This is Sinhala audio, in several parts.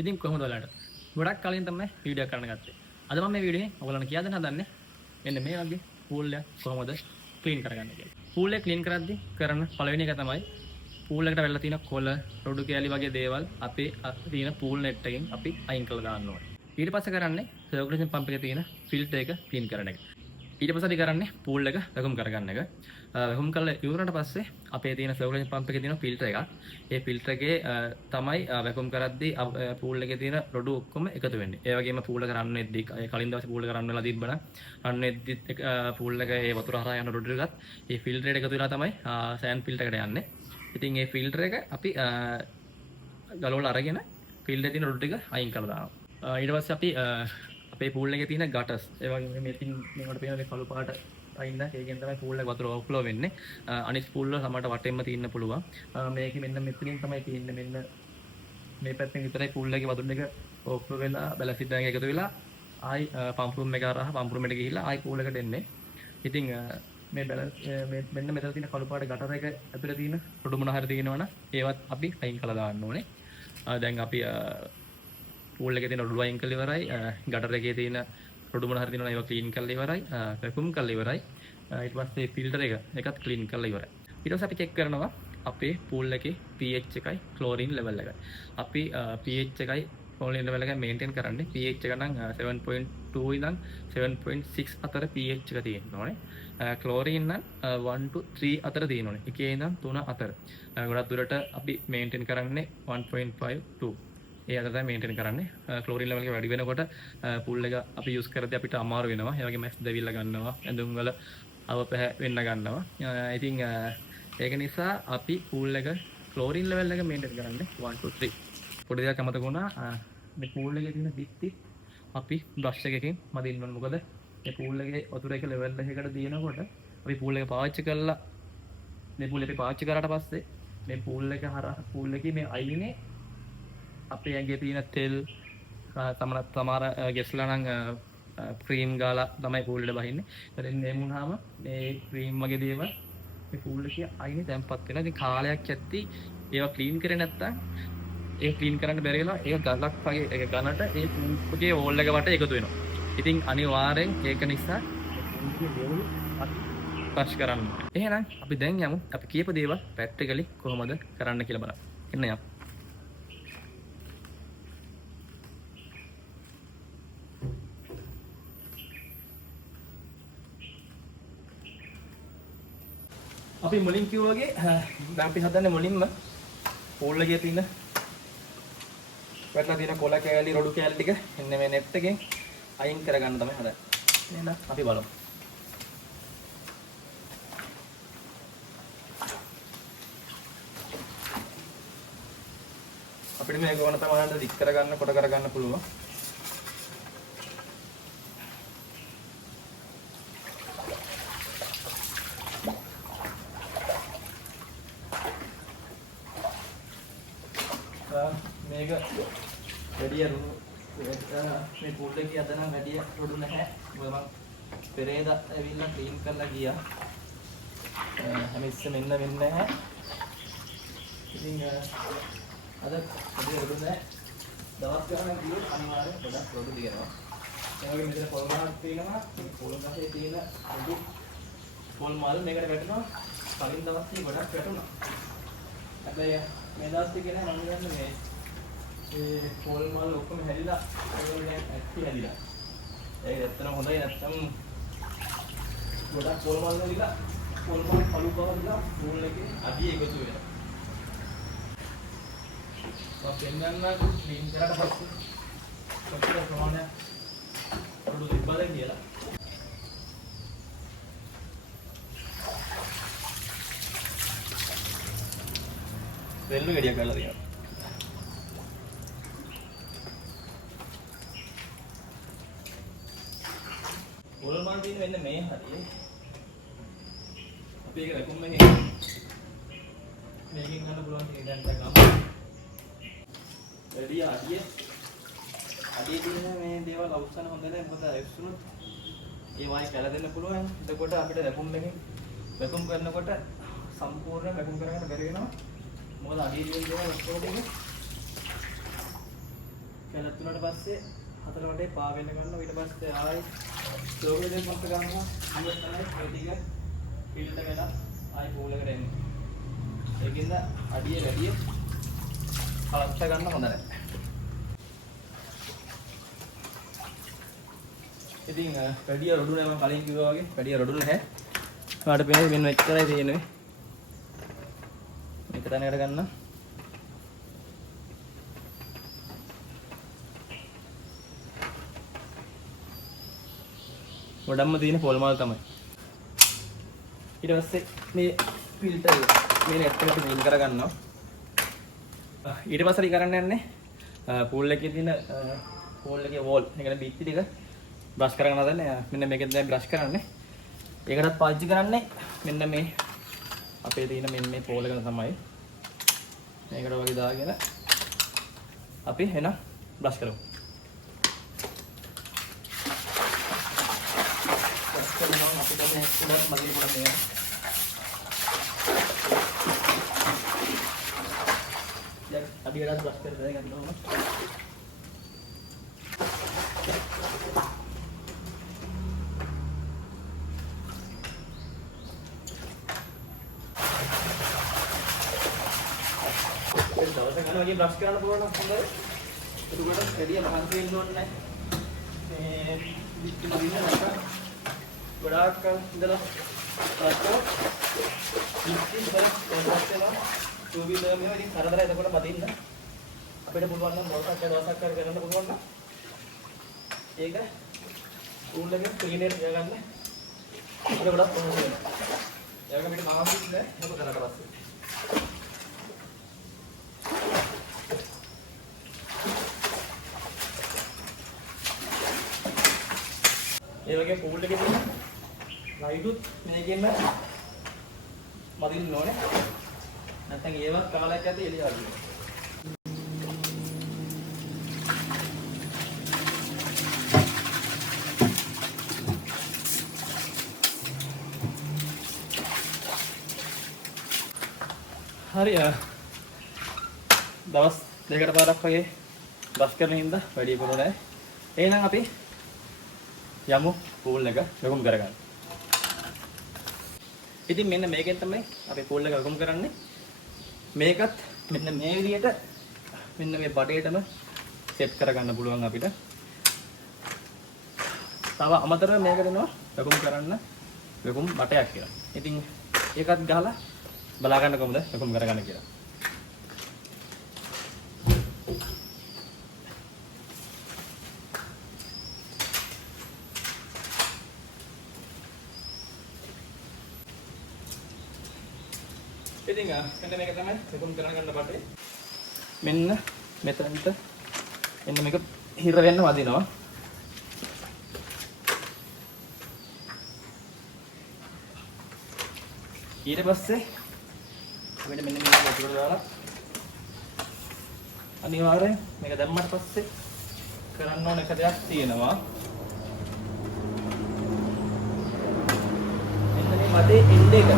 ඉතින් කොහොමද ඔයාලට? ගොඩක් කලින් තමයි වීඩියෝ කරන්න ගත්තේ. අද මම මේ වීඩියෝේ ඔයගලන්ට කියා දෙන්න හදන්නේ මෙන්න මේ වගේ පූල් එක කොහොමද ක්ලීන් කරගන්නේ කියලා. පූල් එක ක්ලීන් කරද්දී කරන පළවෙනි එක තමයි පූල් එකට වැල්ලා තියෙන කොළ, රොඩු කෑලි වගේ දේවල් අපේ තියෙන පූල් net එකෙන් අපි අයින් කරලා දාන්න ඕනේ. ඊට පස්සේ කරන්නේ සර්කියුලේෂන් පම්ප් එකේ තියෙන ෆිල්ටර් එක ක්ලීන් කරන එක. ඊට පස්සේ අපි කරන්නේ පූල් එක වැකුම් කරගන්න එක. වැකුම් කරලා ඉවරනට පස්සේ අපේ තියෙන සර්කියුලේෂන් පම්ප් එකේ තියෙන ෆිල්ටර් එකක්. ඒ ෆිල්ටර් එකේ තමයි වැකුම් කරද්දී පූල් එකේ තියෙන රොඩු ඔක්කොම එකතු වෙන්නේ. ඒ වගේම පූල් එක රන් වෙද්දී කලින් දවසේ පූල් එක රන් වෙලා තිබ්බනම් රන් වෙද්දී පූල් එක ඒ වතුර හරහා යන රොඩු එකත් ඒ ෆිල්ටර් එකට එකතු වෙලා තමයි සෑන්ඩ් ෆිල්ටර් එකට යන්නේ. ඉතින් මේ ෆිල්ටර් එක අපි ගලවලා අරගෙන ෆිල්ටර් එකේ තියෙන රොඩු ටික අයින් කරලා දානවා. ඊට පස්සේ අපි අපේ පූල් එකේ තියෙන ගටර්ස් ඒ වගේ මේ තින් මේකට පේන මේ කළු පාට අයින්න ඒකෙන් තමයි පූල් එක වතුර ඕවර්ෆ්ලෝ වෙන්නේ. අනිත් පූල් වල සමහරට වටෙන්ම තියෙන්න පුළුවන්. මේකේ මෙන්න මෙතනින් තමයි තියෙන්නේ මෙන්න මේ පැත්තෙන් විතරයි පූල් එකේ වතුර ටික ඕවර්ෆ්ලෝ වෙලා බැලන්ස් ටැංක් එකතු වෙලා ආයි පම්ප් රූම් එක හරහා පම්ප් රූම් එකට ගිහිල්ලා ආයි පූල් එකට එන්නේ. ඉතින් මේ බැලන්ස් මෙන්න මෙතන තියෙන කළු පාට ගටර් එක ඇතුලේ තියෙන රොඩු මොන හරි තියෙනවනම් ඒවත් අපි අයින් කරලා දාන්න ඕනේ. දැන් අපි පූල් එකේ තියෙන රොඩු අයින් කරලා ඉවරයි. ගටර් එකේ තියෙන රොඩු මොන හරි තියෙනවා ඒවා ක්ලීන් කරලා ඉවරයි. වැකුම් කරලා ඉවරයි. ඊට පස්සේ ෆිල්ටර් එකත් ක්ලීන් කරලා ඉවරයි. ඊට පස්සේ අපි චෙක් කරනවා අපේ පූල් එකේ pH එකයි ක්ලෝරින් ලෙවල් එකයි. අපි pH එකයි ක්ලෝරින් ලෙවල් එකයි මේන්ටේන් කරන්නේ. pH එක නම් 7.2 ඉඳන් 7.6 අතර pH එක තියෙන්න ඕනේ. ක්ලෝරින් නම් 1 to 3 අතර තියෙන්න ඕනේ. එකේ ඉඳන් 3 අතර. ගොඩක් දුරට අපි මේන්ටේන් කරන්නේ 1.5 2 ඒ අතර තමයි මේන්ටේන් කරන්නේ. ක්ලෝරින් ලෙවල් එක වැඩි වෙනකොට පූල් එක අපි යූස් කරද්දී අපිට අමාරු වෙනවා. ඒ වගේම ඇස් දෙවිල්ල ගන්නවා, ඇඳුම් වල අවපහ වෙන්න ගන්නවා. ඉතින් ඒක නිසා අපි පූල් එක ක්ලෝරින් ලෙවල් එක මේන්ටේන් කරන්නේ 1 to 3. පොඩි දෙයක් අමතක වුණා. මේ පූල් එකේ තියෙන බිත්ති අපි බ්‍රෂ් එකකින් මදින්න ඕනේ. මොකද මේ පූල් එකේ වතුර එක ලෙවල් එකකට දිනනකොට අපි පූල් එක පාවිච්චි කරලා මේ පූල් එක පාවිච්චි කරාට පස්සේ මේ පූල් එක හරහා පූල් එකේ මේ අයිනේ අපේ ඇඟේ තියෙන තෙල් සමහර ගෙස්ලා නම් ක්‍රීම් ගාලා තමයි පූල් එකට බහින්නේ. ඒතරින් මේ වුණාම මේ ක්‍රීම් වගේ දේවල් මේ පූල් එකේ අයිනේ තැම්පත් වෙනවා. ඉතින් කාලයක් යද්දී ඒවා ක්ලීන් කරේ නැත්නම් ඒක ක්ලීන් කරන්න බැරි වෙනවා. ඒක ගලක් වගේ ඒක ඝනට ඒ පූල් එකේ වෝල් එක වට එකතු වෙනවා. ඉතින් අනිවාර්යෙන් ඒක නිසා පූල් වෝල් ෆ්ලෂ් කරන්න. එහෙනම් අපි දැන් යමු අපි කියපු දේවල් ප්‍රැක්ටිකලි කොහොමද කරන්න කියලා බලන්න. එන්න යමු. අපි මුලින් කිව්වා වගේ දැන් අපි හදන්නේ මුලින්ම පූල් එකේ තියෙන වැටලා තියෙන කොළ කෑලි රොඩු කෑලි ටික එන්න මේ net එකෙන් අයින් කරගන්න තමයි හදන්නේ. එහෙනම් අපි බලමු. අපිට මේක ඕන තමයි දික් කරගන්න කොට කරගන්න පුළුවන්. මේක වැඩි මේ පූල් එකේ අද නම් වැඩි රොඩු නැහැ. මොකද මම පෙරේදා ඇවිල්ලා ක්ලීන් කරලා ගියා. හැමිස්ස මෙන්න නැහැ. ඉතින් අද වැඩි රොඩු නැහැ. දවස් ගානක් ගියොත් අනිවාර්යෙන් ගොඩක් රොඩු දිනනවා. ඒ වගේ මෙතන පොල් මලක් තියෙනවා. මේ පොල් ගහේ තියෙන රොඩු පොල් මල් මේකට වැටෙනවා. කලින් දවස්වල ගොඩක් වැටුණා. හැබැයි මේ දවස් ටිකේ නෑ මම දන්නේ මේ පොල් මල් ඔක්කොම හැදිලා ඒවල දැන් ඇක්ටි හැදිලා. ඒක ඇත්තටම හොඳයි. නැත්තම් ගොඩක් පොල් මල් හැදිලා පොල් මල් පළු කවලා පූල් එකේ අඩිය එකතු වෙනවා. පෙන්නන්න ක්ලීන් කරලා පස්සේ කොච්චර ප්‍රමාණයක් රොඩු තිබ්බද කියලා. වෙල්ලු ගෙඩියක් ගන්න තියෙනවා. පොල් මල් දින වෙන්න මේ හරිය. අපි ඒක රැකුම් මේකෙන් ගන්න පුළුවන් කියන දැන් ගමු. වැඩි අඩිය තියෙන මේ දේවල් අවසන් හොඳ නැහැ. මොකද ඇවිස්සුනොත් ඒ වයි කැළදෙන්න පුළුවන්. එතකොට අපිට වැකුම් එකෙන් වැකුම් කරනකොට සම්පූර්ණ වැකුම් කරගන්න බැරි වෙනවා. මොකද අඩිය තියෙන දේවල් ඔක්කොම ටික කැලතුනට පස්සේ හතර වටේ පා වෙන්න ගන්නවා. ඊට පස්සේ ආයි ලෝකෙ දෙන්න පස්ස ගන්නවා. ඊට තමයි ඒ ටික පිළිට වෙලා ආයි පූල් එකට එන්නේ. ඒකින්ද අඩිය වැඩි හලස්ස ගන්න හොඳ නැහැ. ඉතින් වැඩි රොඩු නැහැ මම කලින් කිව්වා වගේ වැඩි රොඩු නැහැ. ඔයාලට පේන්නේ මෙන්න මෙච්චරයි තියෙන්නේ. මේක තැනකට ගන්න. ගොඩක්ම තියෙන පොල් මාල් තමයි. ඊට පස්සේ මේ ෆිල්ටර් මේ නෙට් එකට ක්ලීන් කරගන්නවා. ඊට පස්සේ අපි කරන්න යන්නේ පූල් එකේ තියෙන පූල් එකේ වෝල් ඒ කියන්නේ බිත්ති ටික බ්‍රෂ් කරගෙන හදන්නේ. මෙන්න මේකෙන් දැන් බ්‍රෂ් කරන්නේ. ඒකටත් පාවිච්චි කරන්නේ මෙන්න මේ අපේ තියෙන මෙන්න මේ පෝල් එක තමයි. මේකට වගේ දාගෙන අපි එන බ්‍රෂ් කරමු. බ්‍රෂ් කරනවා අපි දැන් උඩට මල්ලි පොඩක් දෙනවා. දැන් අඩියට බ්‍රෂ් කරලා ගන්නවා. දවසක් යනවා වගේ බ්‍රෂ් කරන්න පුළුවන් නම් හොඳයි. ඒකට වැඩි මහන්සි වෙන්න ඕනේ නැහැ. මේ විත්ති මදින්න නැත්නම් ගොඩාක් ඉඳලා බ්‍රෂ් කරලා විත්ති බ්‍රෂ් කරලා ටූ වීලර් මේවා ඉතින් කරදර එතකොට මදින්න. අපිට පුළුවන් නම් දවසක් කරන්න පුළුවන් නම් ඒක ටූල් එකෙන් ක්ලීනර් තියාගන්න. ඒක ගොඩක් පොහොසු වෙනවා. ඒක අපිට මහන්සි නැහැ මොකද කරලා පස්සේ. ඒ වගේ පූල් එකේ තියෙන ලයිටුත් මේකෙන්න මදින්න ඕනේ. නැත්නම් ඒවත් කාලයක් ඇති එළිය වගේ. හරි දවස් දෙකකට පාරක් වගේ බ්‍රෂ් කරන හින්දා වැඩි පොළ නැහැ. එහෙනම් අපි යමු පූල් එක ලකුම් කරගන්න. ඉතින් මෙන්න මේකෙන් තමයි අපි පූල් එක ලකුම් කරන්නේ. මේකත් මෙන්න මේ විදිහට මෙන්න මේ බඩේටම සෙට් කරගන්න පුළුවන් අපිට. තව අමතරව මේක දෙනවා ලකුම් කරන්න ලකුම් බටයක් කියලා. ඉතින් ඒකත් ගහලා බලා ගන්න කොහොමද ලකුම් කරගන්න කියලා. ඉතින් මෙන්න මේක තමයි ලකුම් කරගන්න බටේ. මෙන්න මෙතනට එන්න මේක හිර වෙන්න වදිනවා. ඊට පස්සේ අපිට මෙන්න මේක වතුර දාලා අනිවාර්යෙන් මේක දැම්මට පස්සේ කරන්න ඕන එක දෙයක් තියෙනවා. මෙන්න මේ බටේ එන්ඩ් එක.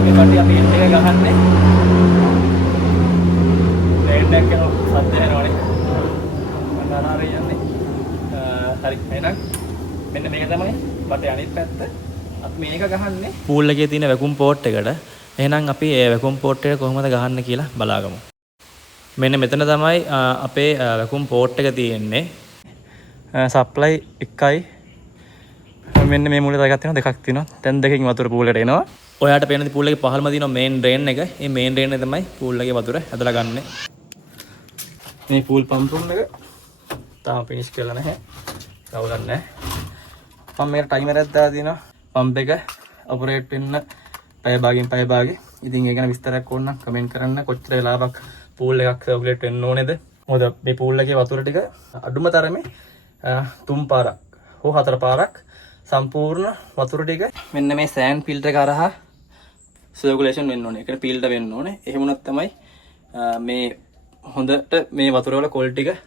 මේ බටේ අපි එන්ඩ් එක ගහන්නේ. එන්ඩ් එක සද්ද වෙනවනේ. අනාරේ යන්නේ. හරි එහෙනම් මෙන්න මේක තමයි බටේ අනිත් පැත්ත. අපි මේක ගහන්නේ පූල් එකේ තියෙන වැකුම් පෝට් එකට. එහෙනම් අපි ඒ වැකුම් පෝට් එක කොහොමද ගහන්න කියලා බලාගමු. මෙන්න මෙතන තමයි අපේ වැකුම් පෝට් එක තියෙන්නේ. සප්ලයි එකයි මෙන්න මේ මුලේ තව එකක් තියෙනවා දෙකක් තියෙනවා. දැන් දෙකකින් වතුර පූල් එකට එනවා. ඔයාලට පේනදී පූල් එකේ පහළම තියෙනවා මේන් ඩ්‍රේන් එක. මේ මේන් ඩ්‍රේන් එක තමයි පූල් එකේ වතුර ඇදලා ගන්නෙ. මේ පූල් පම්ප් රූම් එක තාම ෆිනිෂ් කරලා නැහැ. කවුරුත් නැහැ. මම මේකට ටයිමර් එකක් දාලා තියෙනවා. පම්ප් එක ඔපරේට් වෙන්න පැය භාගෙන්. ඉතින් ඒ ගැන විස්තරයක් ඕන නම් කමෙන්ට් කරන්න. කොච්චර වෙලාවක් පූල් එකක් සර්කියුලේට් වෙන්න ඕනේද? මොකද මේ පූල් එකේ වතුර ටික අඩුම තරමේ 3 පාරක් හෝ 4 පාරක් සම්පූර්ණ වතුර ටික මෙන්න මේ සෑන්ඩ් ෆිල්ටර් එක හරහා සර්කියුලේෂන් වෙන්න ඕනේ. ඒකට ෆිල්ටර් වෙන්න ඕනේ. එහෙම වුණත් තමයි මේ හොඳට මේ වතුර වල ක්වොලිටි ටික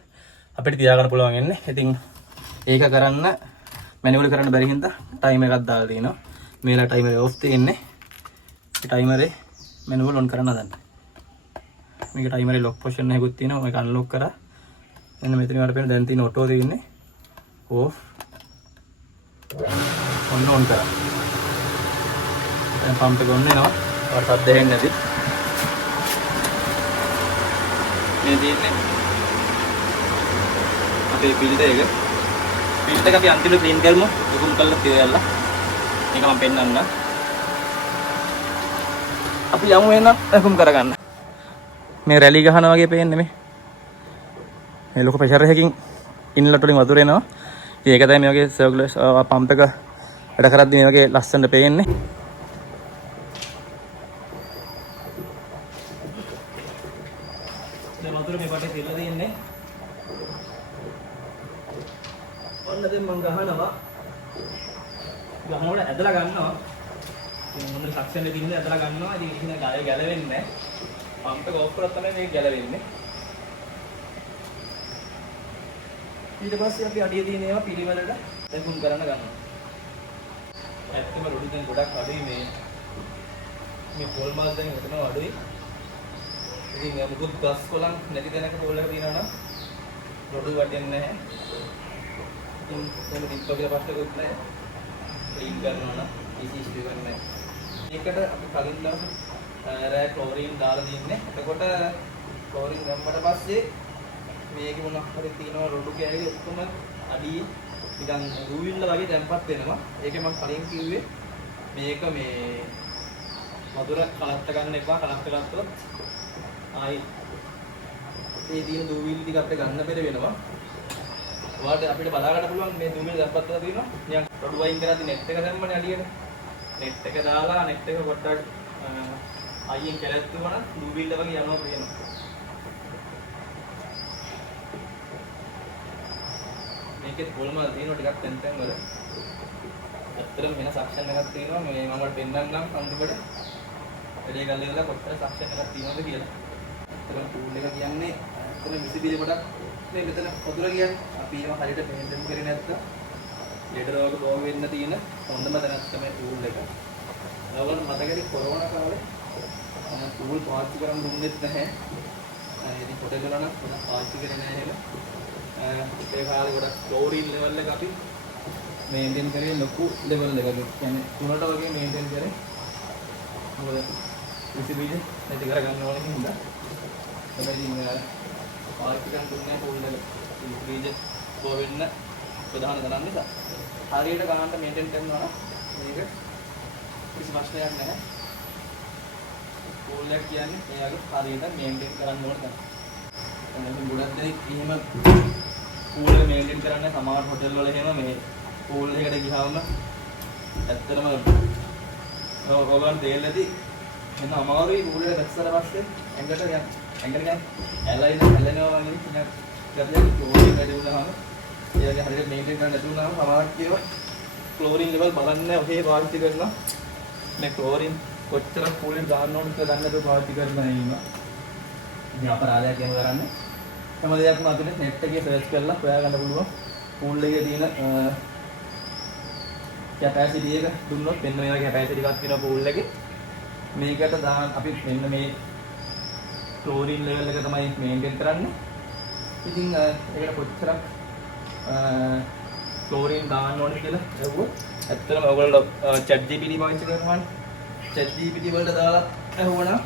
අපිට තියාගන්න පුළුවන් වෙන්නේ. ඉතින් ඒක කරන්න මැනුවල් කරන්න බැරි හින්දා ටයිමර් එකක් දාලා තිනවා. මේලා ටයිමර් ඔෆ් තියෙන්නේ. ඒ ටයිමරේ මැනුවල් ඔන් කරන්න හදන්න. මේක ටයිමරේ ලොක් පොසිෂන් එකකුත් තියෙනවා. මේක අන්ලොක් කරා මෙන්න මෙතන වල පේන දැන් තියෙන ඔටෝ තියෙන්නේ ඕෆ් ඔන් කරා. දැන් පම්ප් එක ඔන් වෙනවා. ඔයාලට සද්ද ඇහෙන්නේ නැති. මේ තියෙන්නේ අපේ ෆිල්ටර් එක. ෆිල්ටර් එක අපි අන්තිමට ක්ලීන් කරමු. උකුම් කරලා තියලා. මේක මම පෙන්නන්න. අපි යමු එහෙනම් උකුම් කරගන්න. මේ රැලි ගහනවා වගේ පේන්නේ මේ. මේ ලොකු ප්‍රෙෂර් එකකින් ඉන්ලට් වලින් වතුර එනවා. ඉතින් ඒක තමයි මේ වගේ සර්කියුලර් පම්ප් එක වැඩ කරද්දී මේ වගේ ලස්සනට පේන්නේ. දැන් වතුර මේ පාටේ තියලා තියෙන්නේ. ඔන්න දැන් මම ගහනවා. ගහනකොට ඇදලා ගන්නවා. ඉතින් මොන සක්ෂන් එකකින් ඉන්නේ ඇදලා ගන්නවා. ඉතින් ඉතින් ගාය ගැලවෙන්නේ නැහැ. පම්ප් එක ඕෆ් කරලා තමයි මේක ගැලවෙන්නේ. ඊට පස්සේ අපි අඩිය තියෙන ඒවා පිළිවෙලට දැකුම් කරන්න ගන්නවා. ඇත්තම රොඩු දැන් ගොඩක් අඩුයි මේ පොල් මාල් දැන් මෙතන අඩුයි. ඉතින් මුකුත් ගස් කොළන් නැති තැනක පොල් එක තියෙනවා නම් රොඩු වටින්නේ නැහැ. ඉතින් කොහොමද ඉක්ක කියලා පස්සෙකුත් නැහැ. ක්ලීන් කරනවා නම් ඊසි ස්ටී කරන්න නැහැ. ඒකට අපි කලින් දවසේ රෑ ක්ලෝරින් දාලා දින්නේ. එතකොට ක්ලෝරින් දැම්මට පස්සේ මේක මොනක් හරි තියෙනවා රොඩු කෑලි ඔක්කොම අඩිය නිකන් රූවිල්ල වගේ තැම්පත් වෙනවා. ඒකේ මම කලින් කිව්වේ මේක මේ වතුර කලත්ත ගන්න එපා. කලත්ත ගත්තොත් ආයි ඒ තියෙන දූවිලි ටික අපිට ගන්න බැරි වෙනවා. ඔයාලට අපිට බලා ගන්න පුළුවන් මේ දූවිලි තැම්පත් වෙලා තියෙනවා. නිකන් රොඩු වයින් කරද්දි net එක දැම්මනේ අඩියට. net එක දාලා net එක පොට්ටක් අයියෙන් කැලැත්තුවා නම් දූවිල්ල වගේ යනවා කියනවා. මේකේ පොල් මාල් තියෙනවා ටිකක් තැන් තැන් වල. ඇත්තටම වෙන සක්ෂන් එකක් තියෙනවා. මේ මම ඔයාලට පෙන්නන්නම් අන්තිමට. වැඩේ ගල්ල ඉඳලා කොච්චර සක්ෂන් එකක් තියෙනවද කියලා. ඇත්තටම ටූල් එක කියන්නේ ඇත්තටම විසිබිලි ගොඩක් මේ මෙතන වතුර කියන්නේ. අපි ඒවා හරියට මේන්ටේන් කරේ නැත්නම් ලෙඩ රෝග බෝ වෙන්න තියෙන හොඳම තැනක් තමයි ටූල් එක. ඔයාලට මතකද කොරෝනා කාලේ ටූල් පාවිච්චි කරන්න දුන්නෙත් නැහැ. ඉතින් පොතේ ගලන පාවිච්චි කරේ නැහැ නේද? ඒ කාලේ ගොඩක් ක්ලෝරින් ලෙවල් එක අපි මේන්ටේන් කරේ ලොකු ලෙවල් එකක. කියන්නේ 3ට වගේ මේන්ටේන් කරේ. මොකද විසිබිලි නැති කරගන්න ඕනේ හින්දා. හැබැයි ඉතින් පාවිච්චි කරන්න දුන්නේ ටූල් එක. විසිබිලි බෝ වෙන්න ප්‍රධාන තරම් නිසා. හරියට ගන්නට මේන්ටේන් කරනවා නම් මේක කිසි ප්‍රශ්නයක් නැහැ. ටූල් එක කියන්නේ මේ වගේ හරියට මේන්ටේන් කරන්න ඕන තමයි. දැන් ගොඩක් දෙනෙක් එහෙම පූල් එක මේන්ටේන් කරන්න සමහර හොටෙල් වල එහෙම මේ පූල් එකට ගියාම ඇත්තටම ඔයගොල්ලන් තේරෙන්නේ එන අමාරුයි පූල් එක දැස්සට පස්සේ ඇඟට ඇලෙනවා වගේ නිකන් ගැටලුවක් පූල් එක වැඩි වුණාම ඒ වගේ හරියට මේන්ටේන් කරන්න නැති වුණාම සමහරක් ඒවා ක්ලෝරින් ලෙවල් බලන්නේ ඔහේ පාවිච්චි කරනවා. මේ ක්ලෝරින් කොච්චර පූල් එක දාන්න ඕනද කියලා දන්නේ නැතුව පාවිච්චි කරනවා නෙවෙයි. ඉතින් අපරාධයක් එහෙම කරන්නේ. හැම දෙයක්ම අපිට net එකේ සර්ච් කරලා හොයාගන්න පුළුවන්. pool එකේ තියෙන capacity එක දුන්නොත් මෙන්න මේ වගේ capacity එකක් තියෙනවා pool එකේ. මේකට දාන අපි මෙන්න මේ chlorine level එක තමයි maintain කරන්නේ. ඉතින් ඒකට කොච්චරක් chlorine දාන්න ඕනේ කියලා ඇහුවොත් ඇත්තටම ඔයගොල්ලෝ ChatGPT පාවිච්චි කරනවානේ. ChatGPT වලට දාලා ඇහුවනම්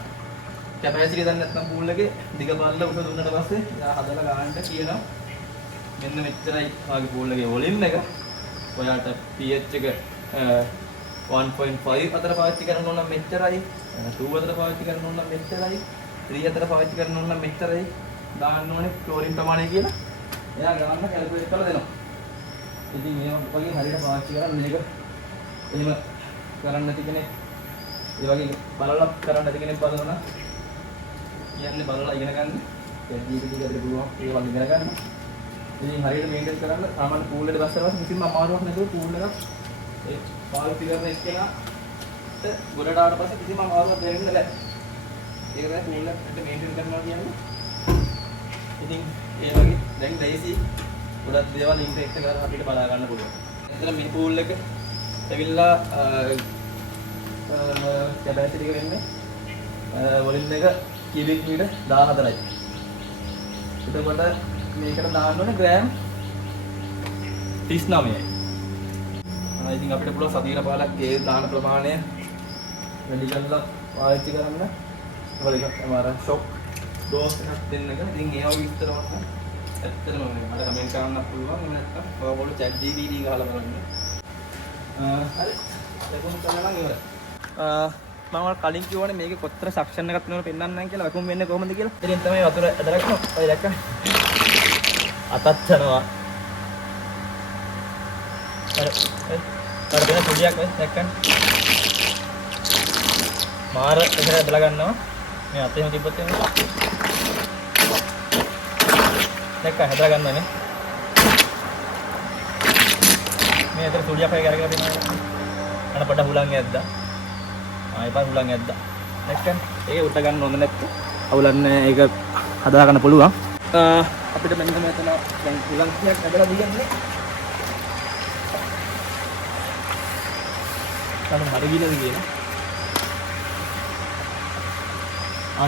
කැපැසිටි දන්නේ නැත්නම් පූල් එකේ දිග බල්ල උස දුන්නට පස්සේ එයා හදලා ගන්නට කියනවා මෙන්න මෙච්චරයි වාගේ පූල් එකේ වොලියම් එක. ඔයාලට pH එක 1.5 අතර පාවිච්චි කරන්න ඕන නම් මෙච්චරයි, 2 අතර පාවිච්චි කරන්න ඕන නම් මෙච්චරයි, 3 අතර පාවිච්චි කරන්න ඕන නම් මෙච්චරයි දාන්න ඕනේ ක්ලෝරින් ප්‍රමාණය කියලා එයා ගණන් කැල්කියුලේට් කරලා දෙනවා. ඉතින් මේ වගේ හරියට පාවිච්චි කරන්න මේක එහෙම කරන්න නැති කෙනෙක් ඒ වගේ බලලා කරන්න නැති කෙනෙක් බලනවා නම් කියන්නේ බලලා ඉගෙන ගන්න. ජීවිතේ දිගට පුළුවන් ඒ වගේ ඉගෙන ගන්න. ඉතින් හරියට මේන්ටේන් කරන්න සාමාන්‍ය පූල් එකට බස්සලා කිසිම අමාරුවක් නැතුව පූල් එකක් ඒ පාවිච්චි කරන එක්කෙනාට ගොඩට ආවට පස්සේ කිසිම අමාරුවක් දැනෙන්නේ නැහැ. ඒක තමයි පූල් එකට මේන්ටේන් කරනවා කියන්නේ. ඉතින් ඒ වගේ දැන් ලේසි ගොඩක් දේවල් ඉන්ටරෙක්ට් කරලා අපිට බලා ගන්න පුළුවන්. එතන මේ පූල් එක ඇවිල්ලා කැපැසිටි එක වෙන්නේ වොලියම් එක කියුබික් මීටර් 14යි. එතකොට මේකට දාන්න ඕනේ ග්‍රෑම් 39යි. ඉතින් අපිට පුළුවන් සතියකට පාලක් ඒ දාන ප්‍රමාණය වැඩි කරලා පාවිච්චි කරන්න. මොකද ඒක අර ෂොක් ඩෝස් එකක් දෙන්න එක. ඉතින් ඒ වගේ විස්තර වත්ත ඇත්තටම මට කමෙන්ට් කරන්න පුළුවන්. එහෙම නැත්නම් ඔයගොල්ලෝ chat GPT ගහලා බලන්න. හරි. ලකුණු කරලා නම් ඉවරයි. මම කලින් කිව්වනේ මේකේ කොතර සක්ෂන් එකක් තියෙනවද පෙන්වන්නම් කියලා. ලකුණු වෙන්නේ කොහොමද කියලා. ඉතින් තමයි වතුර ඇදලා ගන්න. ඔය දැක්කම අතත් යනවා. අර දෙන සුලියක් ඔය දැක්කම මාර එකට ඇදලා ගන්නවා. මේ අතේ එහෙම තිබ්බොත් එහෙම දැක්ක හැදලා ගන්නවානේ. මේ අතේ සුලියක් ඔය කරගෙන තියෙනවා. අර පොඩ හුලං ඇද්දා. ආයෙ පාර හුලං ඇද්දා. දැක්කම ඒක උට ගන්න හොඳ නැත්නම් අවුලන්නේ ඒක හදා ගන්න පුළුවන්. අපිට මෙන්න මෙතන දැන් හුලං කියක් ඇදලා දියන්නේ. තමයි හරි ගිලද කියලා.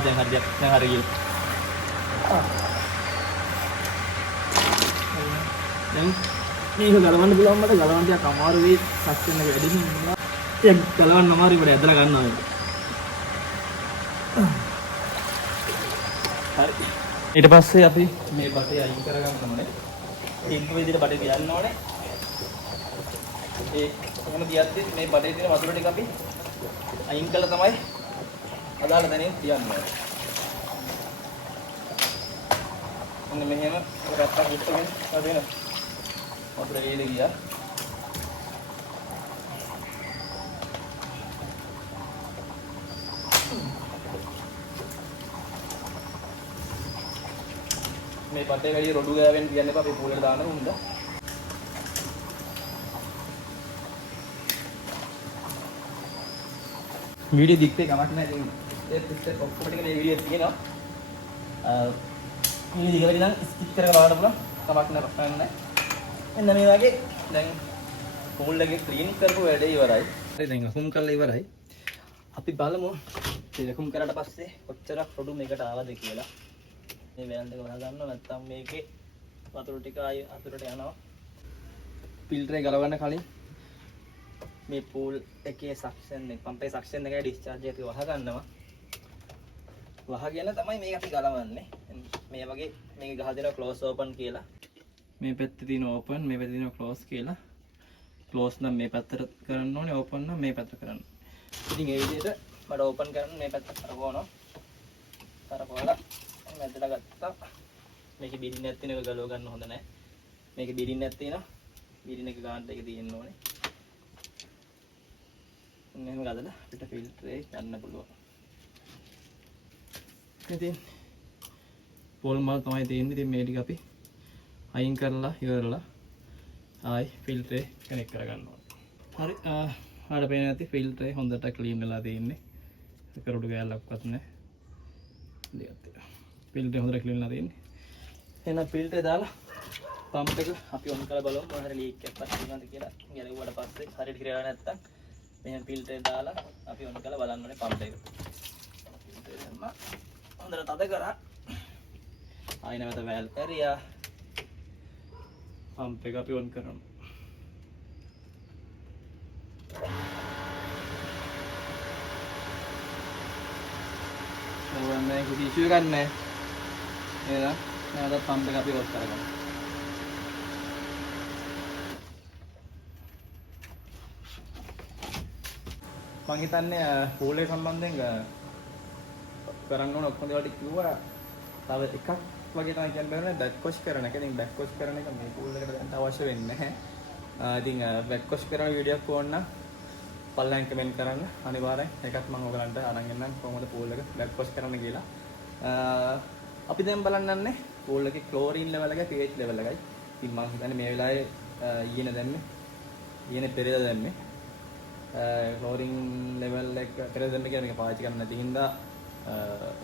දැන් හරියට දැන් හරි ගිල. දැන් මේක ගලවන්න පුළුවන් මට ගලවන්න ටිකක් අමාරු වෙයි සක්ෂන් එක වැඩි නිසා. ඒක ගලවන්න අමාරුයි මට ඇදලා ගන්නවා මේක. හරි. ඊට පස්සේ අපි මේ බටේ අයින් කරගන්න ඕනේ. ඒක විදිහට බටේ තියන්න ඕනේ. ඒ කොහොම දියද්දි මේ බඩේ තියෙන වතුර ටික අපි අයින් කළා තමයි අදාළ තැනින් තියන්න ඕනේ. ඔන්න මෙහෙම රැත්තක් උස්සගෙන හදේන වතුර එළිය ගියා. මේ බඩේ වැඩි රොඩු ගෑවෙන්න කියන්නේ අපි පූලට දාන්න උන්ද. वीडियो दिखते कमेंट में स्टेप ऑक्टोबर के लिए वीडियो තියෙනවා මේ දිගට නම් ස්කිප් කරලා බලන්න පුළුවන් කමක් නැහැ ප්‍රශ්න නැහැ එන්න මේ වගේ දැන් පූල් එකේ ක්ලීන් කරපු වැඩේ ඉවරයි හරි දැන් අහුම් කරලා ඉවරයි අපි බලමු ලකුම් කරාට පස්සේ කොච්චරක් රොඩු මේකට ආවද කියලා මේ වෑල් දෙක වහ ගන්නවා නැත්නම් මේකේ වතුර ටික ආයි අතුරට යනවා ෆිල්ටර් එක ගලවන්න කලින් මේ පූල් එකේ සක්ෂන් එක පම්පේ සක්ෂන් එකේ ඩිස්චාර්ජ් එක වහ ගන්නවා වහගෙන තමයි මේක අපි ගලවන්නේ මේ වගේ මේක ගහ දෙනවා ක්ලෝස් ඕපන් කියලා මේ පැත්තේ තියෙන ඕපන් මේ පැත්තේ තියෙන ක්ලෝස් කියලා ක්ලෝස් නම් මේ පැත්තට කරන්න ඕනේ ඕපන් නම් මේ පැත්තට කරන්න ඉතින් ඒ විදිහට මට ඕපන් කරන්න මේ පැත්තට කරවනවා කරවලා මැදට ගත්තා මේකේ බිරින් නැත් තියෙන එක ගලව ගන්න හොඳ නැහැ මේකේ බිරින් නැත් තියෙනවා බිරින් එක ගන්න එක තියෙන්න ඕනේ මෙහෙම ගදලා අපිට ෆිල්ටර් එක ගන්න පුළුවන්. ඉතින් පොල් මල් තමයි තියෙන්නේ. ඉතින් මේ ටික අපි අයින් කරලා ඉවරලා ආයි ෆිල්ටර් එක කනෙක්ට් කරගන්න ඕනේ. හරි ආඩ පේන නැති ෆිල්ටර් එක හොඳට ක්ලීන් වෙලා තියෙන්නේ. කරුඩු ගෑල්ලක්වත් නැහැ. දෙයක් තියෙනවා. ෆිල්ටර් එක හොඳට ක්ලීන් වෙලා තියෙන්නේ. එහෙනම් ෆිල්ටර් එක දාලා පම්ප් එක අපි ඔන් කරලා බලමු මොන හරි ලීක් එකක් තියෙනවද කියලා. ගැලුවාට පස්සේ හරියට කියලා නැත්තම් මෙහෙම ෆිල්ටර් එක දාලා අපි ඔන් කරලා බලන්න ඕනේ පම්ප් එක. ෆිල්ටර් එක දැම්මා. හොඳට තද කරා. ආයෙ නැවත වැල් ඇරියා. පම්ප් එක අපි ඔන් කරමු. ඕවන්නේ කිසි ඉෂුව එකක් නැහැ. එහෙනම් නැවත පම්ප් එක අපි ඔෆ් කරගමු. මම හිතන්නේ පූල් එක සම්බන්ධයෙන් කරන්න ඕන ඔක්කොම දේවල් ටික කිව්වා. තව එකක් වගේ තමයි කියන්න බැරි නේ බෑක් වොෂ් කරන එක. ඉතින් බෑක් වොෂ් කරන එක මේ පූල් එකට දැන් අවශ්‍ය වෙන්නේ නැහැ. ඉතින් බෑක් වොෂ් කරන වීඩියෝ එකක් ඕන නම් පල්ලෙන් කමෙන්ට් කරන්න. අනිවාර්යෙන් ඒකත් මම ඔයගලන්ට අරන් එන්නම් කොහොමද පූල් එක බෑක් වොෂ් කරන්න කියලා. අපි දැන් බලන්නන්නේ පූල් එකේ ක්ලෝරින් ලෙවල් එකයි pH ලෙවල් එකයි. ඉතින් මම හිතන්නේ මේ වෙලාවේ ඊයන දැම්මේ. ඊයනේ පෙරේද දැම්මේ. ක්ලෝරින් ලෙවල් එක පෙරේද දැම්මේ කියන එක පාවිච්චි කරන්න නැති හින්දා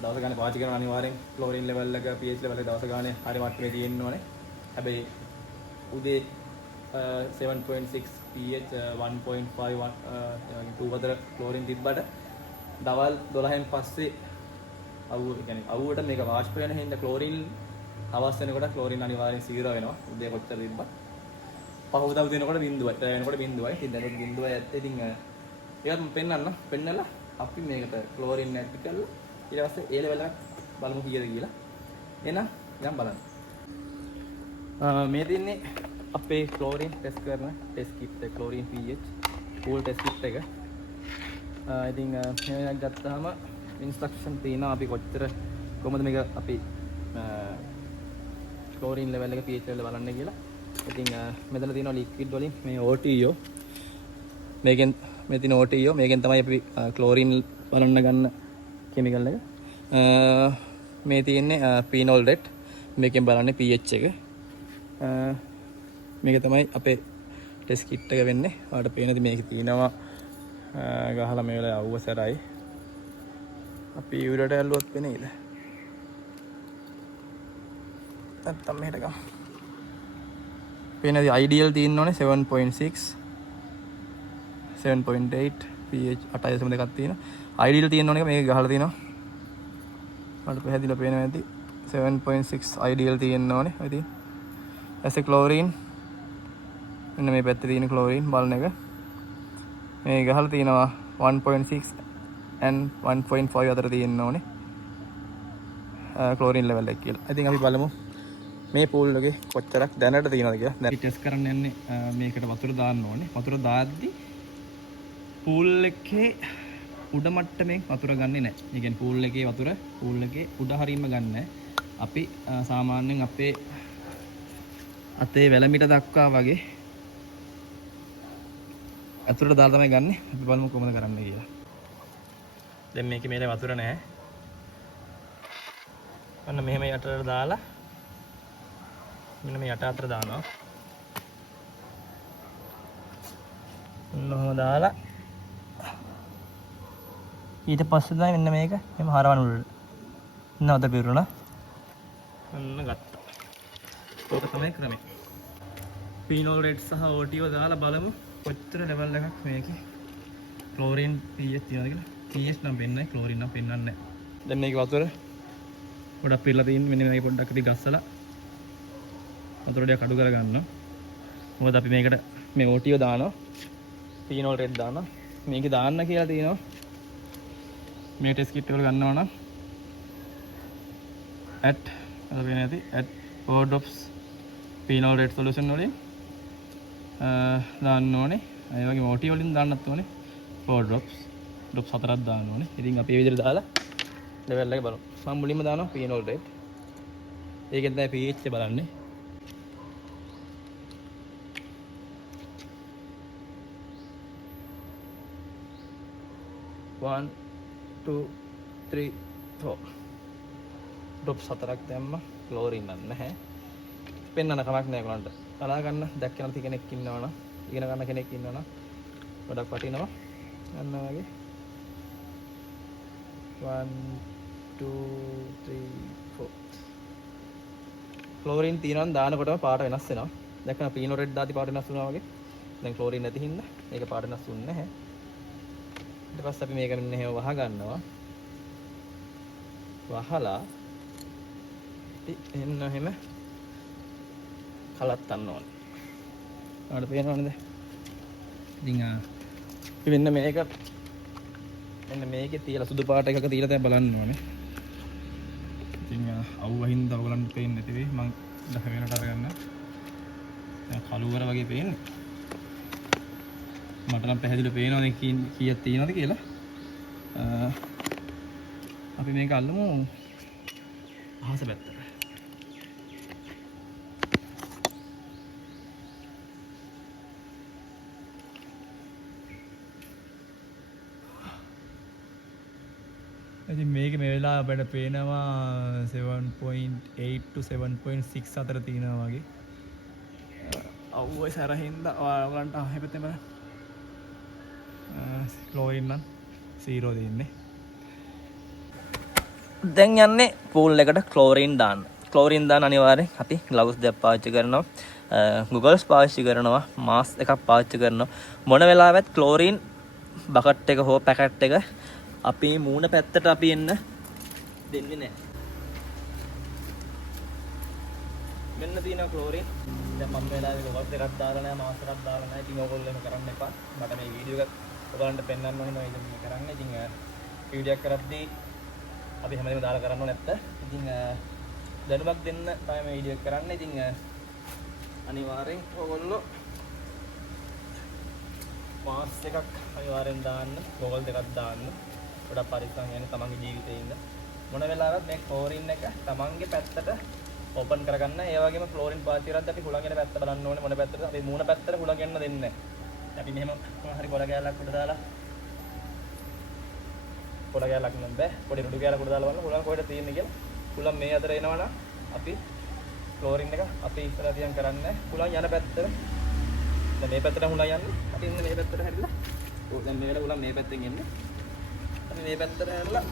දවස් ගානේ පාවිච්චි කරන අනිවාර්යෙන් ක්ලෝරින් ලෙවල් එක pH ලෙවල් එක දවස් ගානේ හරි මට්ටමේ තියෙන්න ඕනේ. හැබැයි උදේ 7.6 pH 1.5 2 අතර ක්ලෝරින් තිබ්බට දවල් 12න් පස්සේ අවුවට මේක වාෂ්ප වෙන හින්දා ක්ලෝරින් අවශ්‍ය වෙනකොට ක්ලෝරින් අනිවාර්යෙන් 0 වෙනවා. උදේ කොච්චර තිබ්බත්. පහවදා උදේනකොට 0යි. රෑ වෙනකොට 0යි. ඉතින් දැනුත් 0යි ඇත්තේ. ඉතින් ඒකත් මම පෙන්නලා අපි මේකට ක්ලෝරින් ඇඩ් කරලා ඊට පස්සේ ඒ ලෙවල් එක බලමු කීයද කියලා. එහෙනම් දැන් බලන්න. මේ තින්නේ අපේ ක්ලෝරින් ටෙස්ට් කරන ටෙස්ට් කිට් එක ක්ලෝරින් pH pool ටෙස්ට් කිට් එක. ඉතින් මේක ගත්තාම ඉන්ස්ට්‍රක්ෂන් තියෙනවා අපි කොහොමද මේක අපි ක්ලෝරින් ලෙවල් එක pH ලෙවල් බලන්න කියලා. ඉතින් මෙතන තියෙනවා ලික්විඩ් වලින් මේ OTO මේකෙන් මේ තියෙන OTO මේකෙන් තමයි අපි ක්ලෝරින් බලන්න ගන්න කෙමිකල් එක. මේ තියෙන්නේ පීනෝල් රෙඩ් මේකෙන් බලන්නේ pH එක. මේක තමයි අපේ ටෙස්ට් කිට් එක වෙන්නේ. ඔයාලට පේනද මේක තියෙනවා ගහලා මේ වෙලාවේ අවුව සැරයි. අපි ඉවරට ඇල්ලුවොත් වෙන්නේද? නැත්තම් මෙහෙට ගමු. පේනද ideal තියෙන්න ඕනේ 7.6 7.8 pH 8.2ක් තියෙනවා. ideal තියෙන්න ඕනේ මේක ගහලා තියෙනවා. මට පැහැදිලිව පේනවා ඇති 7.6 ideal තියෙන්න ඕනේ. ඉතින් ඇස් ක්ලෝරින් මෙන්න මේ පැත්තේ තියෙන ක්ලෝරින් බලන එක මේ ගහලා තියෙනවා 1.6 and 1.5 අතර තියෙන්න ඕනේ ක්ලෝරින් ලෙවල් එක කියලා. ඉතින් අපි බලමු මේ පූල් එකේ කොච්චරක් දැනට තියෙනවද කියලා. දැන් ටෙස්ට් කරන්න යන්නේ මේකට වතුර දාන්න ඕනේ. වතුර දාද්දි පූල් එකේ උඩ මට්ටමෙන් වතුර ගන්නෙ නැහැ. ඒ කියන්නේ පූල් එකේ වතුර පූල් එකේ උඩ හරියම ගන්න නැහැ. අපි සාමාන්‍යයෙන් අපේ අතේ වැලමිට දක්වා වගේ අතුරට දාලා තමයි ගන්නෙ. අපි බලමු කොහොමද කරන්නේ කියලා. දැන් මේකේ මේලේ වතුර නැහැ. අන්න මෙහෙම යටට දාලා මෙන්න මේ යට අතර දානවා. ඔන්නෝම දාලා ඊට පස්සේ තමයි මෙන්න මේක මෙහෙම හරවන්න උඩට. නවත පිරුණා. ඔන්න ගත්තා. ඕක තමයි ක්‍රමය. පීනෝල් රෙඩ් සහ OTO දාලා බලමු කොච්චර ලෙවල් එකක් මේකේ ක්ලෝරින් pH තියනවද කියලා. pH නම් වෙන්නේ නැහැ, ක්ලෝරින් නම් පෙන්වන්නේ නැහැ. දැන් මේකේ වතුර ගොඩක් පිරලා තියෙන මෙන්න මේක පොඩ්ඩක් ඉතින් ගස්සලා වතුර ටික අඩු කර ගන්නවා. මොකද අපි මේකට මේ OTO දානවා. පීනෝල් රෙඩ් දානවා. මේකේ දාන්න කියලා තියෙනවා. මේ ටෙස්ට් කිට් එක ගන්නවා නම් at අර වෙන්නේ නැති at 4 drops phenol red solution වලින් දාන්න ඕනේ. ඒ වගේම OT වලින් දාන්නත් ඕනේ 4 drops 4ක් දාන්න ඕනේ. ඉතින් අපි මේ විදිහට දාලා ලෙවල් එක බලමු. මම මුලින්ම දානවා phenol red. ඒකෙන් තමයි pH එක බලන්නේ. One, 2, 3, 4 ඩොප් 4ක් දැම්ම ක්ලෝරින් නැහැ. පෙන්වන්න කමක් නැහැ ඒගොල්ලන්ට. බලා ගන්න දැක්ක නැති කෙනෙක් ඉන්නවනම් ඉගෙන ගන්න කෙනෙක් ඉන්නවනම් ගොඩක් වටිනවා. අන්න වගේ 1, 2, 3, 4 ක්ලෝරින් තියෙනවා දානකොටම පාට වෙනස් වෙනවා. දැක්කම පීනෝ රෙඩ් දාති පාට වෙනස් වුණා වගේ. දැන් ක්ලෝරින් නැති හින්දා මේක පාට වෙනස් වුන්නේ නැහැ. ඊට පස්සේ අපි මේක මෙන්න එහෙම වහ ගන්නවා. වහලා එන්න එහෙම කලත්තන්න ඕනේ. ඔයාලට පේනවද? ඉතින් මෙන්න මේකේ තියලා සුදු පාට එකක තියලා දැන් බලන්න ඕනේ. ඉතින් අවුවින්ද ඔයගලන්ට පේන්නේ නැති වෙයි. මම දැක වෙනට අරගන්න. දැන් කළුවර වගේ පේන්නේ. මට නම් පැහැදිලිව පේනවනේ කීයක් තියෙනවද කියලා. අපි මේක අල්ලමු අහස පැත්තට. ඉතින් මේක මේ වෙලාව අපිට පේනවා 7.8 to 7.6 අතර තියෙනවා වගේ. අවුවේ සැරින්ද ඔයාලන්ට අහේ පැත්තේ බලන්න. ක්ලෝරින් නම් 0 දෙන්නේ. දැන් යන්නේ පූල් එකට ක්ලෝරින් දාන්න. ක්ලෝරින් දාන්න අනිවාර්යෙන් අපි ග්ලව්ස් දෙකක් පාවිච්චි කරනවා. ගුගල්ස් පාවිච්චි කරනවා. මාස්ක් එකක් පාවිච්චි කරනවා. මොන වෙලාවෙත් ක්ලෝරින් බකට් එක හෝ පැකට් එක අපි මූණ පැත්තට අපි එන්න දෙන්නේ නැහැ. මෙන්න තියෙනවා ක්ලෝරින්. දැන් මම වෙලාවේ ලොකට් එකක් දාලා නැහැ මාස්ටර් එකක් දාලා නැහැ. ඉතින් ඕගොල්ලෝ එහෙම කරන්න එපා. මට මේ වීඩියෝ එක ඔයගලන්ට පෙන්වන්න ඕනේ නේද මේ කරන්නේ. ඉතින් වීඩියෝ එක කරද්දී අපි හැමදේම දාලා කරන්න ඕනේ නැත්නම්. ඉතින් දැනුමක් දෙන්න තමයි මේ වීඩියෝ එක කරන්නේ. ඉතින් අනිවාර්යෙන් ඕගොල්ලෝ මාස් එකක් අනිවාර්යෙන් දාන්න, ගෝගල් දෙකක් දාන්න. ගොඩක් පරිස්සම් යන්නේ තමන්ගේ ජීවිතේ ඉන්න. මොන වෙලාවවත් මේ ක්ලෝරින් එක තමන්ගේ පැත්තට ඕපන් කරගන්න. ඒ වගේම ක්ලෝරින් පාවිච්චි කරද්දී අපි හුලං යන පැත්ත බලන්න ඕනේ. මොන පැත්තටද? අපි මූණ පැත්තට හුලං යන්න දෙන්නේ නැහැ. අපි මෙහෙම හරි පොඩ කෑල්ලක් උඩ දාලා පොඩ කෑල්ලක් නම් බෑ. පොඩි රුඩු කෑල්ලක් උඩ දාලා බලන්න හුලං කොහෙද තියෙන්නේ කියලා. හුලං මේ අතර එනවනම් අපි ක්ලෝරින් එක අපි ඉස්සරහ තියන් කරන්නේ. හුලං යන පැත්තට දැන් මේ පැත්තට හුලං යන්නේ. අපි ඉන්නේ මේ පැත්තට හැරිලා. ඕක දැන් මේ වෙලාව හුලං මේ පැත්තෙන් එන්නේ. අපි මේ පැත්තට හැරිලා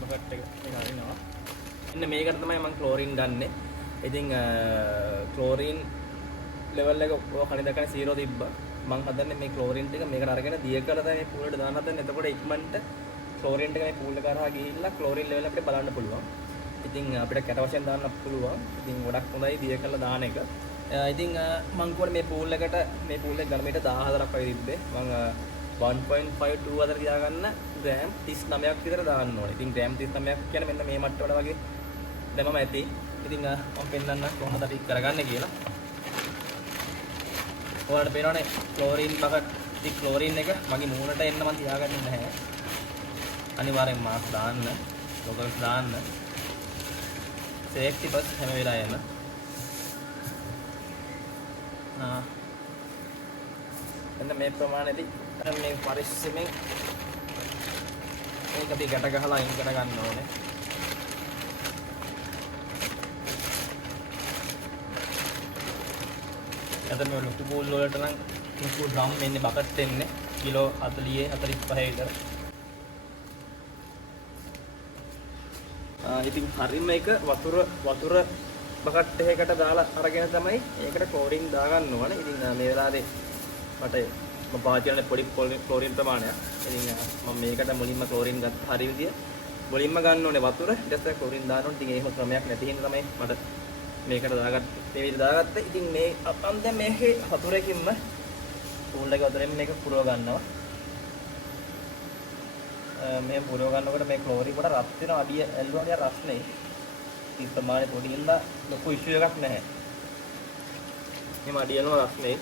බකට් එක එනවා. ඉන්න මේකට තමයි මම ක්ලෝරින් ගන්නෙ. ඉතින් ක්ලෝරින් ලෙවල් එක ඔය කලින් දැක්කනේ 0 තිබ්බා. මම හදන්නේ මේ ක්ලෝරින් ටික මේකට අරගෙන දිය කරලා තමයි මේ පූල් එකට දාන්න හදන්නේ. එතකොට ඉක්මනට ක්ලෝරින් ටික මේ පූල් එක කරා ගිහිල්ලා ක්ලෝරින් ලෙවල් අපිට බලන්න පුළුවන්. ඉතින් අපිට කැට වශයෙන් දාන්න පුළුවන්. ඉතින් ගොඩක් හොඳයි දිය කරලා දාන එක. ඉතින් මම කිව්වනේ මේ පූල් එකට මේ පූල් එක ඝනමීටර් 14ක් වගේ තිබ්බේ. මම 1.52 අතර තියාගන්න ග්‍රෑම් 39ක් විතර දාන්න ඕනේ. ඉතින් ග්‍රෑම් 39ක් කියන්නේ මෙන්න මේ මට්ටමට වගේ දැමම ඇති. ඉතින් මම පෙන්නන්න කොහොමද අපි කරගන්නේ කියලා. ඔයාලට පේනවනේ ක්ලෝරින් බකට්. ඉතින් ක්ලෝරින් එක මගේ මූණට එන්න මම තියාගන්නේ නැහැ. අනිවාර්යෙන් මාස්ක් දාන්න, ගොගල්ස් දාන්න. සේෆ්ටි ෆස්ට් හැම වෙලාවෙම. එන්න මේ ප්‍රමාණෙදි මේ පරිස්සමෙන් මේක අපි ගැට ගහලා අයින් කර ගන්න ඕනේ. අද මේ ලොකු බෝල් වලට නම් ලොකු ඩ්‍රම් එන්නේ බකට් එන්නේ කිලෝ 40 45 විතර. ඉතින් හරිම එක වතුර බකට් එකකට දාලා අරගෙන තමයි ඒකට ක්ලෝරින් දාගන්න ඕනේ. ඉතින් මේ වෙලාවේ මට මම පාවිච්චි කරන පොඩි ක්ලෝරින් ප්‍රමාණයක්. ඉතින් මම මේකට මුලින්ම ක්ලෝරින් ගත්ත හරි විදිය මුලින්ම ගන්න ඕනේ වතුර. ඊට පස්සේ ක්ලෝරින් දාන්න ඕනේ. ඉතින් ඒක ක්‍රමයක් නැති හින්දා තමයි මට මේකට මේ විදිහට දාගත්තේ. ඉතින් මේ අපන් දැන් මේකේ වතුරකින්ම පූල් එක වතුරෙන් මේක පුරව ගන්නවා. මේ පුරව ගන්නකොට මේ ක්ලෝරින් කොට රත් වෙනවා. අඩිය ඇල්ලුවාම රස්නේ. ඉතින් ප්‍රමාණය පොඩි හින්දා ලොකු ඉෂුව එකක් නැහැ. මේ අඩිය යනවා රස්නේ.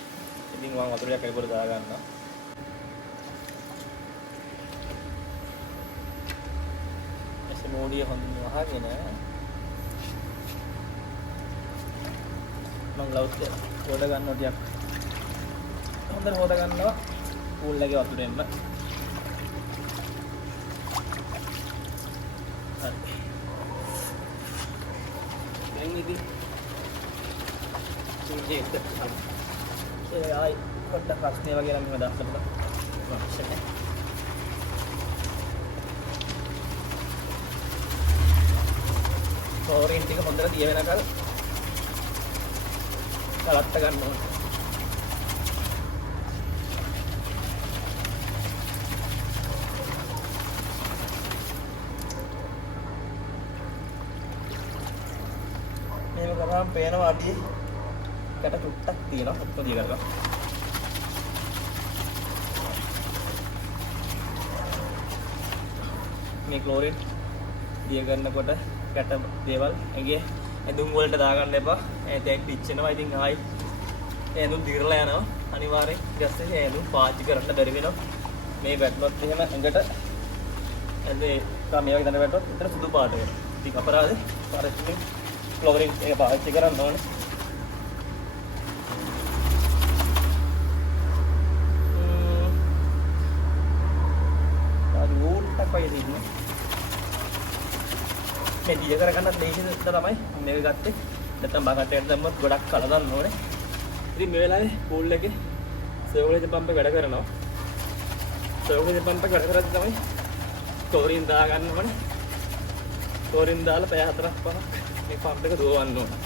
ඉතින් මම වතුරයක් ඒකට දා ගන්නවා. එසේ මොඩිය හොඳින් වහගෙන මම ග්ලව්ස් එක හොද ගන්නවා ටිකක්. හොඳට හොද ගන්නවා පූල් එකේ වතුරෙන්ම. හරි. දැන් ඉතින් ආයි පොඩ්ඩක් රස්නේ වගේ නම් මම දාන්න අවශ්‍ය නැහැ. ක්ලෝරින් ටික හොඳට දිය වෙනකල් කලට්ට ගන්න ඕනේ. මේක කරාම පේනවා අඩියේ කට චුට්ටක් තියෙනවා. ඔක්කොම දිය කරගන්න. මේ ක්ලෝරින් දිය ගන්නකොට කට දේවල් ඇඟේ ඇඳුම් වලට දාගන්න එපා. ඒක පිච්චෙනවා. ඉතින් ආයි ඇඳුම් දිරලා යනවා. අනිවාර්යෙන් ඊට පස්සේ ඇඳුම් පාවිච්චි කරන්න බැරි වෙනවා. මේ වැටුනොත් එහෙම ඇඟට ඇඳේ මේ වගේ දන වැටුනොත් උතර සුදු පාට වෙනවා. ඉතින් අපරාධේ පරිස්සමෙන් ක්ලෝරින් එක පාවිච්චි කරන්න ඕනේ. මේ දිය කරගන්නත් ලේසි තමයි මේක ගත්තේ. නැත්නම් බකට් එකට දැම්මොත් ගොඩක් කල දාන්න ඕනේ. ඉතින් මේ වෙලාවේ පූල් එකේ සර්කුලේෂන් පම්ප් එක වැඩ කරනවා. සර්කුලේෂන් පම්ප් එක වැඩ කරද්දී තමයි ක්ලෝරින් දා ගන්න ඕනේ. ක්ලෝරින් දාලා පැය 4ක් 5ක් මේ පම්ප් එක දුවවන්න ඕනේ.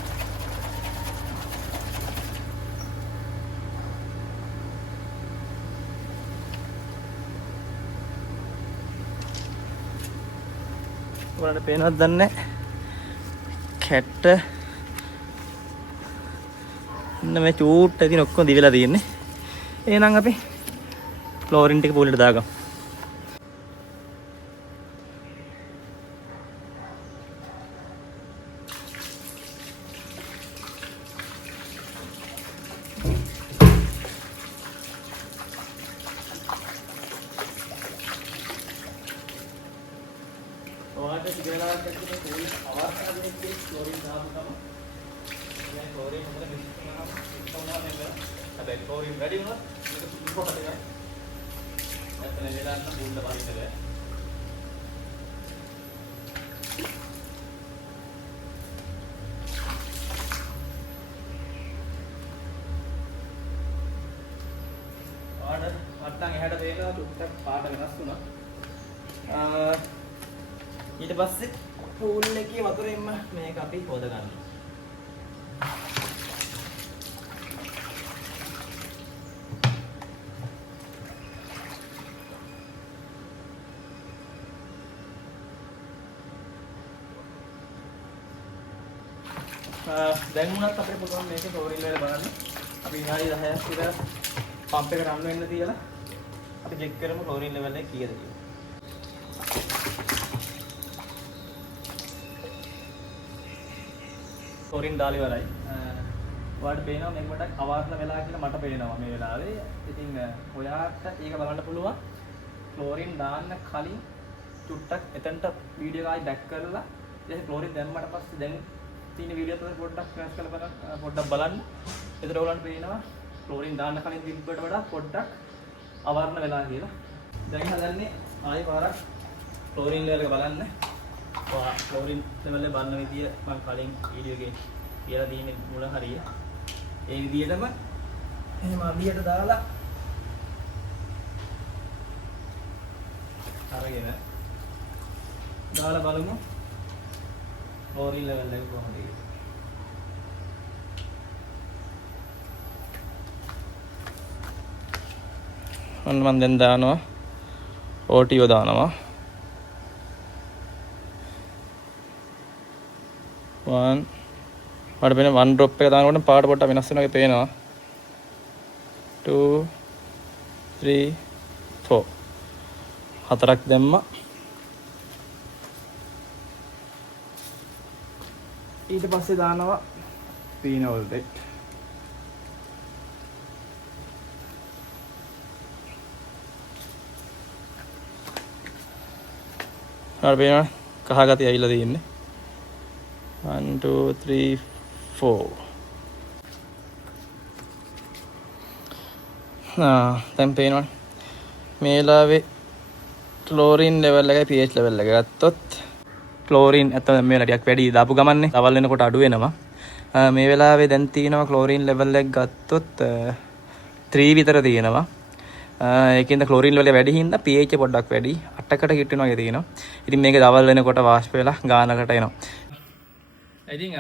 ඔයාලට පේනවද දන්නේ 60 ඉන්න මේ චූට් ඇදින ඔක්කොම දිවිලා තියෙන්නේ. එහෙනම් අපි ක්ලෝරින් ටික පූලෙට දාගමු. ඔයාලට සිගරලාවක් දැක්කේ පූල් අවස්ථාවේදී ක්ලෝරින් දාපු ගමන් දැන් ක්ලෝරින් හොඳට මික්ස් කරනවා ඉස්සෙල්ලා මේක හැබැයි ක්ලෝරින් වැඩි වුණොත් මේක සුදුපොකට එකයි නැත්නම් වෙලාවට පූල්ට පරිත බෑ ඔයාලට වට්ටම් එහාට වේලා චුට්ටක් පාට වෙනස් වුණා ඊට පස්සේ පූල් එකේ වතුරෙන්ම මේක අපි හොද ගන්නවා. දැන් උනත් අපිට පුළුවන් මේකේ ක්ලෝරින් ලෙවල් බලන්න. අපි විනාඩි 10ක් විතර පම්ප් එක රන් වෙන්න තියලා අපි චෙක් කරමු ක්ලෝරින් ලෙවල් එක කීයද කියලා. ක්ලෝරින් දාලා ඉවරයි. ඔයාලට පේනවා මේක මට අවාරණ වෙලා කියලා මට පේනවා මේ වෙලාවේ. ඉතින් ඔයාට ඒක බලන්න පුළුවන්. ක්ලෝරින් දාන්න කලින් චුට්ටක් එතනට වීඩියෝ එකයි බැක් කරලා ඊට ක්ලෝරින් දැම්මට පස්සේ දැන් තියෙන වීඩියෝ එක පොඩ්ඩක් ක්‍රැෂ් කරලා බලන්න පොඩ්ඩක් බලන්න. එතකොට ඔයාලට පේනවා ක්ලෝරින් දාන්න කලින් තිබ්බට වඩා පොඩ්ඩක් අවාරණ වෙලා කියලා. දැන් හදන්නේ ආයෙ පාරක් ක්ලෝරින් ලෙවල් එක බලන්න. ක්ලෝරින් ලෙවල් එක බලන විදිය මම කලින් වීඩියෝ එකේ කියලා තියෙන මුල හරිය. ඒ විදියටම එහෙම අඩියට දාලා අරගෙන දාලා බලමු ක්ලෝරින් ලෙවල් එක කොහොමද කියලා. මම දැන් දානවා ඕටියෝ දානවා 1 වඩ වෙන 1 ඩ්‍රොප් එක දානකොට පාට පොඩ්ඩක් වෙනස් වෙනවා වගේ පේනවා 2 3 4 හතරක් දැම්මා ඊට පස්සේ දානවා පීනෝල් රෙඩ් හරි පේනවා කහ ගතිය ඇවිල්ලා තියෙන්නේ 1 2 3 4 දැන් පේනවා මේ වෙලාවේ ක්ලෝරින් ලෙවල් එකයි pH ලෙවල් එක ගත්තොත් ක්ලෝරින් ඇත්තම මේ වෙලාවට ටිකක් වැඩි දාපු ගමන්නේ දවල් වෙනකොට අඩු වෙනවා මේ වෙලාවේ දැන් තියෙනවා ක්ලෝරින් ලෙවල් එක ගත්තොත් 3 විතර තියෙනවා ඒකින්ද ක්ලෝරින් ලෙවල් එක වැඩි හින්දා pH පොඩ්ඩක් වැඩි 8කට හිට වෙනවා වගේ තියෙනවා ඉතින් මේක දවල් වෙනකොට වාෂ්ප වෙලා ගානකට එනවා ඉතින්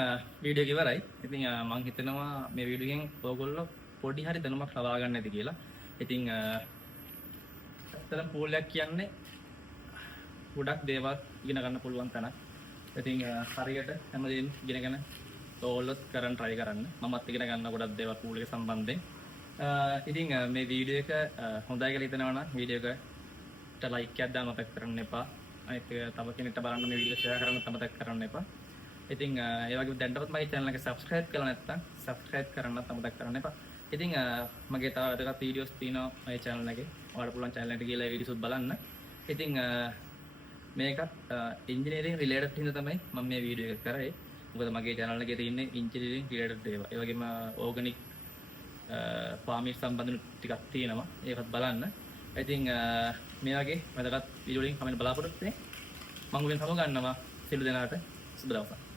වීඩියෝ එක ඉවරයි. ඉතින් මම හිතනවා මේ වීඩියෝ එකෙන් ඔයගොල්ලෝ පොඩි හරි දැනුමක් ලබා ගන්න ඇති කියලා. ඉතින් ඇත්තටම පූල් එකක් කියන්නේ ගොඩක් දේවල් ඉගෙන ගන්න පුළුවන් තැනක්. ඉතින් හරියට හැමදේම ඉගෙනගෙන ඔයගොල්ලොත් කරන් try කරන්න. මමත් ඉගෙන ගන්න ගොඩක් දේවල් පූල් එක සම්බන්ධයෙන්. ඉතින් මේ වීඩියෝ එක හොඳයි කියලා හිතනවා නම් වීඩියෝ එකට like එකක් දාන්න මතක් කරන්න එපා. අනිත් තව කෙනෙක්ට බලන්න මේ වීඩියෝ share කරන්න මතක් කරන්න එපා. ඉතින් ඒ වගේම දැන්ටවත් මගේ channel එක subscribe කරලා නැත්නම් subscribe කරන්නත් අමතක කරන්න එපා. ඉතින් මගේ තව වැදගත් වීඩියෝස් තියෙනවා මගේ channel එකේ. ඔයාලට පුළුවන් channel එකට ගිහලා ඒ වීඩියෝස් බලන්න. ඉතින් මේකත් engineering related හින්දා තමයි මම මේ වීඩියෝ එක කරේ. මොකද මගේ channel එකේ තියෙන්නේ engineering related දේවල්. ඒ වගේම organic farming සම්බන්ධ ටිකක් තියෙනවා. ඒකත් බලන්න. ඉතින් මේ වගේ වැදගත් වීඩියෝ වලින් කමෙන්ට් බලාපොරොත්තු වෙන්න. මම උදේ සමු ගන්නවා. සියලු දෙනාට සුබ දවසක්.